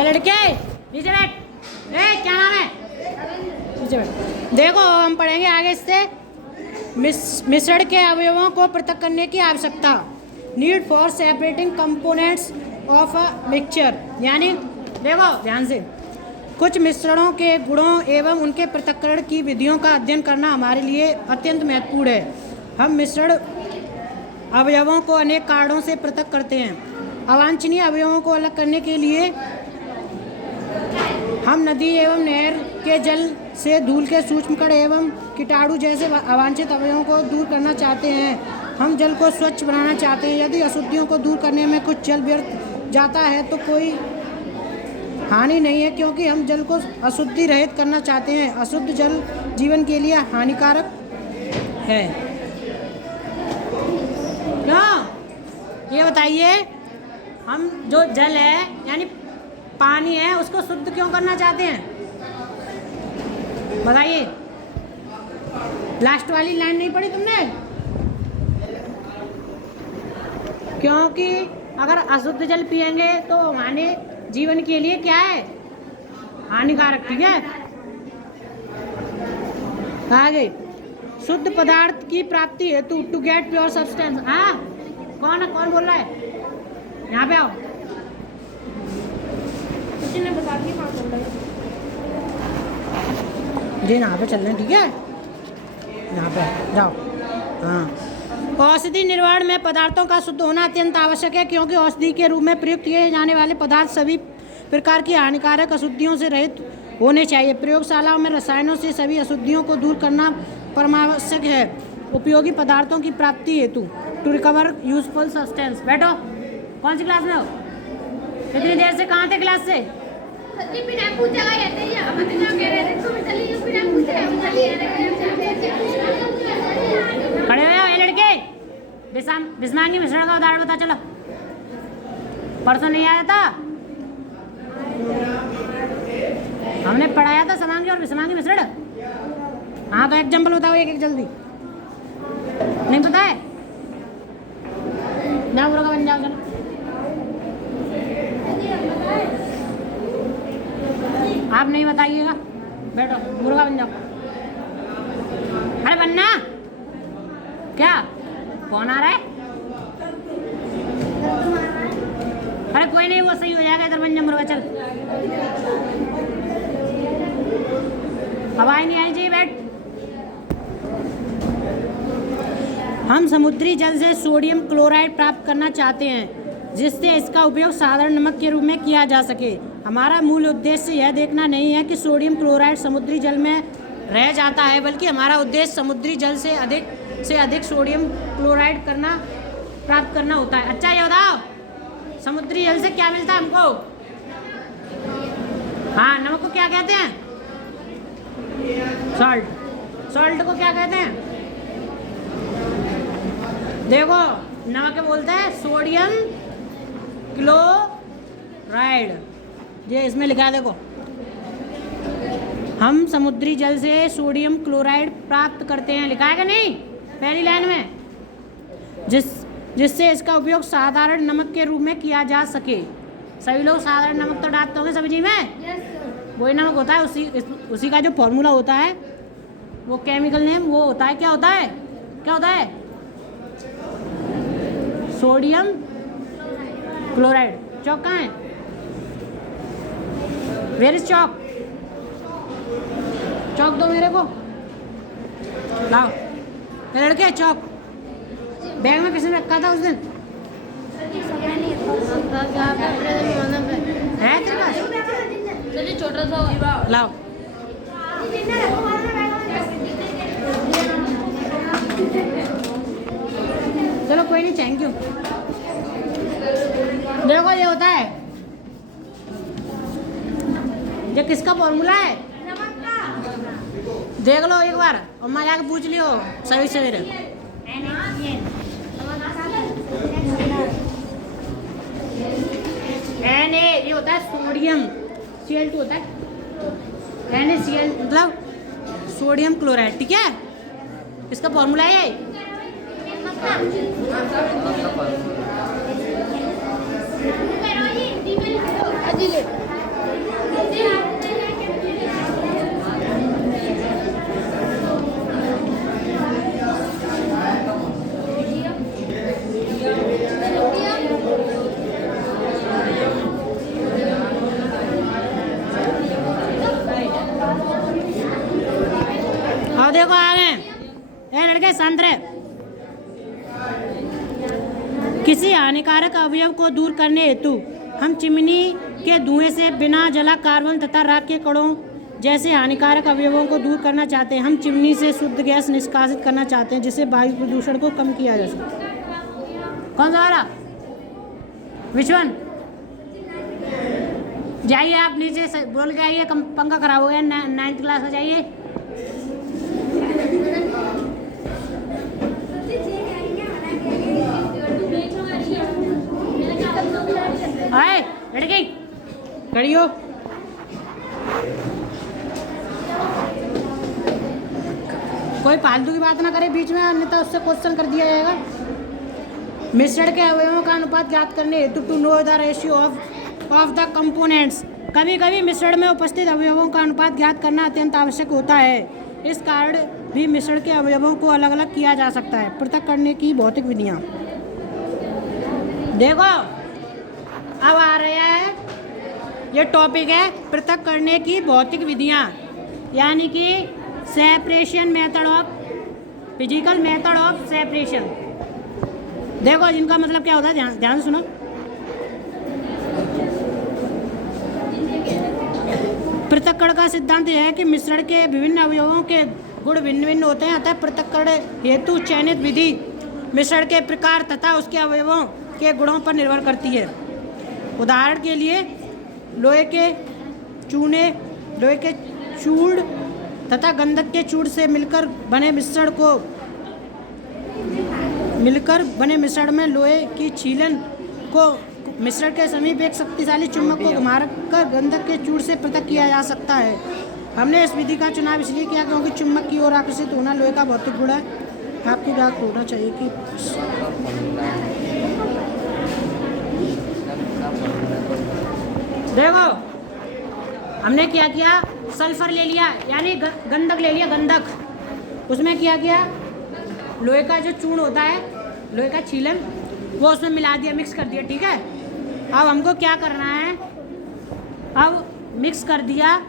लड़के नीचे बैठ। क्या नाम है? नीचे बैठ। देखो हम पढ़ेंगे आगे इससे मिश्रण के अवयवों को पृथक करने की आवश्यकता। Need for separating components of a mixture. यानी देखो ध्यान से, कुछ मिश्रणों के गुणों एवं उनके पृथक्करण की विधियों का अध्ययन करना हमारे लिए अत्यंत महत्वपूर्ण है। हम मिश्रण अवयवों को अनेक कारणों से पृथक करते हैं। अवांछनीय अवयवों को अलग करने के लिए हम नदी एवं नहर के जल से धूल के सूक्ष्म कण एवं कीटाणु जैसे अवांछित अवयवों को दूर करना चाहते हैं। हम जल को स्वच्छ बनाना चाहते हैं। यदि अशुद्धियों को दूर करने में कुछ जल व्यर्थ जाता है तो कोई हानि नहीं है, क्योंकि हम जल को अशुद्धि रहित करना चाहते हैं। अशुद्ध जल जीवन के लिए हानिकारक है। क्यों? ये बताइए, हम जो जल है यानी पानी है उसको शुद्ध क्यों करना चाहते हैं? बताइए। लास्ट वाली लाइन नहीं पढ़ी तुमने? क्योंकि अगर अशुद्ध जल पिएंगे तो हमारे जीवन के लिए क्या है? हानिकारक। ठीक है, आगे शुद्ध पदार्थ की प्राप्ति हेतु टू गेट प्योर सब्सटेंस। हाँ, कौन बोल रहा है? यहाँ पे आओ। किसी ने बता दिया कहाँ बोल रहा है जी? यहाँ पे चल रहे हैं। ठीक है, यहाँ पे जाओ। हाँ, औषधि निर्माण में पदार्थों का शुद्ध होना अत्यंत आवश्यक है, क्योंकि औषधि के रूप में प्रयुक्त किए जाने वाले पदार्थ सभी प्रकार की हानिकारक अशुद्धियों से रहित होने चाहिए। प्रयोगशालाओं में रसायनों से सभी अशुद्धियों को दूर करना परमावश्यक है। उपयोगी पदार्थों की प्राप्ति हेतु टू रिकवर यूजफुल सब्सटेंस। बैठो। कौन सी क्लास में हो? कितनी देर से कहाँ थे क्लास से? खड़े हो जाओ। ये लड़के विस्मांगी मिश्रण का उदाहरण बता। चलो, परसों नहीं आया था? हमने पढ़ाया था समांगी और विषमांगी मिश्रण। हाँ, तो एग्जाम्पल बताओ एक जल्दी। नहीं पता है? ना मुर्गा बन जाओ। चलो, आप नहीं बताइएगा। बैठो, मुर्गा बन जाओ। अरे बनना क्या? कौन आ रहा है? अरे कोई नहीं, वो सही हो जाएगा। इधर बन जा मुर्गा। चल, हवाएं नहीं आई चाहिए। बैठ। हम समुद्री जल से सोडियम क्लोराइड प्राप्त करना चाहते हैं, जिससे इसका उपयोग साधारण नमक के रूप में किया जा सके। हमारा मूल उद्देश्य यह देखना नहीं है कि सोडियम क्लोराइड समुद्री जल में रह जाता है, बल्कि हमारा उद्देश्य समुद्री जल से अधिक सोडियम क्लोराइड प्राप्त करना होता है। अच्छा, ये बताओ, समुद्री जल से क्या मिलता है हमको? हाँ, नमक को क्या कहते हैं? सॉल्ट को क्या कहते हैं? देखो, नमक बोलते हैं सोडियम क्लोराइड। ये इसमें लिखा है, देखो। हम समुद्री जल से सोडियम क्लोराइड प्राप्त करते हैं, लिखा है कि नहीं पहली लाइन में? जिससे इसका उपयोग साधारण नमक के रूप में किया जा सके। सभी लोग साधारण नमक तो डालते होंगे सब्जी में। वही नमक होता है। उसी का जो फॉर्मूला होता है, वो केमिकल नेम वो होता है। क्या होता है? Sodium chloride. चौक कहाँ है? वेयर इज चौक? चौक दो मेरे को। लाओ। लड़के, चौक बैग में किसने रखा था उस दिन? है तेरे पास? छोटा सा लाओ। चलो कोई नहीं, थैंक यू। देखो, ये होता है, ये किसका फॉर्मूला है? देख लो एक बार, और मैं जाकर पूछ लियो सही सवेरे। Na ये होता है सोडियम, Cl2 होता है, NaCl मतलब सोडियम क्लोराइड। ठीक है, इसका फॉर्मूला है ये। शांत रहे। किसी हानिकारक अवयव को दूर करने हेतु हम चिमनी के धुएं से बिना जला कार्बन तथा राख के कणों जैसे हानिकारक अवयवों को दूर करना चाहते हैं। हम चिमनी से शुद्ध गैस निष्कासित करना चाहते हैं जिससे वायु प्रदूषण को कम किया जा सके। कौन सा वाला? Which one? जाइए आप नीचे से बोल के आइए, पंखा खराब हो गया। 9th क्लास में जाइए। आए लड़की खड़ी हो। कोई फालतू की बात ना करे बीच में, अन्यथा उससे क्वेश्चन कर दिया जाएगा। मिश्रण के अवयवों का अनुपात ज्ञात करने हेतु to know the ratio of the components. कभी कभी मिश्रण में उपस्थित अवयवों का अनुपात ज्ञात करना अत्यंत आवश्यक होता है। इस कारण भी मिश्रण के अवयवों को अलग अलग किया जा सकता है। पृथक करने की भौतिक विधियाँ। देखो अब आ रहा है, ये टॉपिक है पृथक करने की भौतिक विधियाँ, यानी कि separation method of physical method of separation. देखो इनका मतलब क्या होता है, ध्यान सुनो। पृथक्करण का सिद्धांत यह है कि मिश्रण के विभिन्न अवयवों के गुण भिन्न भिन्न होते हैं, अतः पृथक्करण हेतु चयनित विधि मिश्रण के प्रकार तथा उसके अवयवों के गुणों पर निर्भर करती है। उदाहरण के लिए लोहे के चूड़ तथा गंधक के चूड़ से मिलकर बने मिश्रण में लोहे की छीलन को मिश्रण के समीप एक शक्तिशाली चुंबक को घुमाकर गंधक के चूड़ से पृथक किया जा सकता है। हमने इस विधि का चुनाव इसलिए किया क्योंकि चुंबक की ओर आकर्षित होना लोहे का भौतिक गुण है। आपको ज्ञात होना चाहिए कि देखो हमने क्या किया, सल्फर ले लिया यानी गंधक ले लिया, गंधक उसमें क्या किया, लोहे का जो चूर्ण होता है, लोहे का छीलन, वो उसमें मिला दिया, मिक्स कर दिया। ठीक है, अब हमको क्या करना है, अब मिक्स कर दिया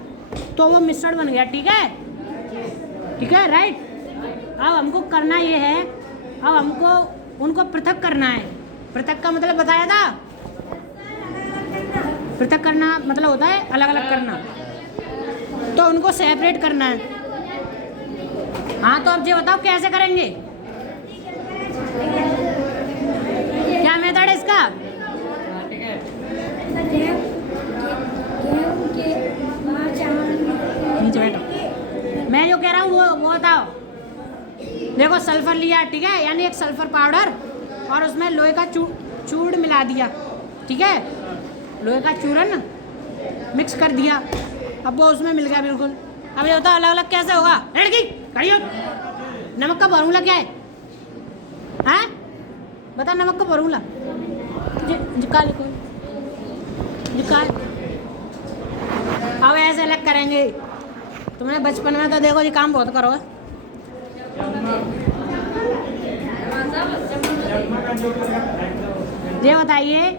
तो वो मिश्रण बन गया। ठीक है, ठीक है, राइट। अब हमको करना ये है, अब हमको उनको पृथक करना है। पृथक का मतलब बताया था, पृथक करना मतलब होता है अलग अलग करना, तो उनको सेपरेट करना है। हाँ तो अब ये बताओ कैसे करेंगे, क्या मेथड है इसका? नीचे बैठो, मैं जो कह रहा हूँ वो बताओ। देखो सल्फर लिया, ठीक है, यानी एक सल्फर पाउडर और उसमें लोहे का चूड़ मिला दिया। ठीक है, लोहे का चूर्ण मिक्स कर दिया, अब वो उसमें मिल गया बिल्कुल। अब ये होता अलग अलग कैसे होगा? लड़की खड़ी हो, नमक का फॉर्मूला क्या है? हाँ बता, नमक का फॉर्मूला निकाल कोई निकाल। अब ऐसे अलग करेंगे, तुमने बचपन में तो देखो ये काम बहुत करोगे। ये बताइए,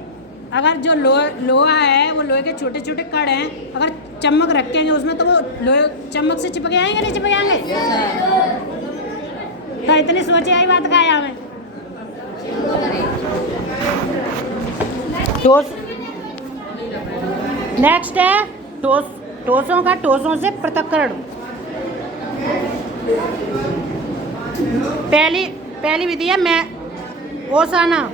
अगर जो लोहा है वो लोहे के छोटे छोटे कण हैं, अगर चम्मच रखेंगे उसमें तो वो लोहे चम्मच से चिपक जाएंगे, नहीं चिपक जाएंगे? तो इतनी सोची आई बात का है हमें। नेक्स्ट है ठोसों का ठोसों से पृथक्करण। पहली विधि है ओसाना।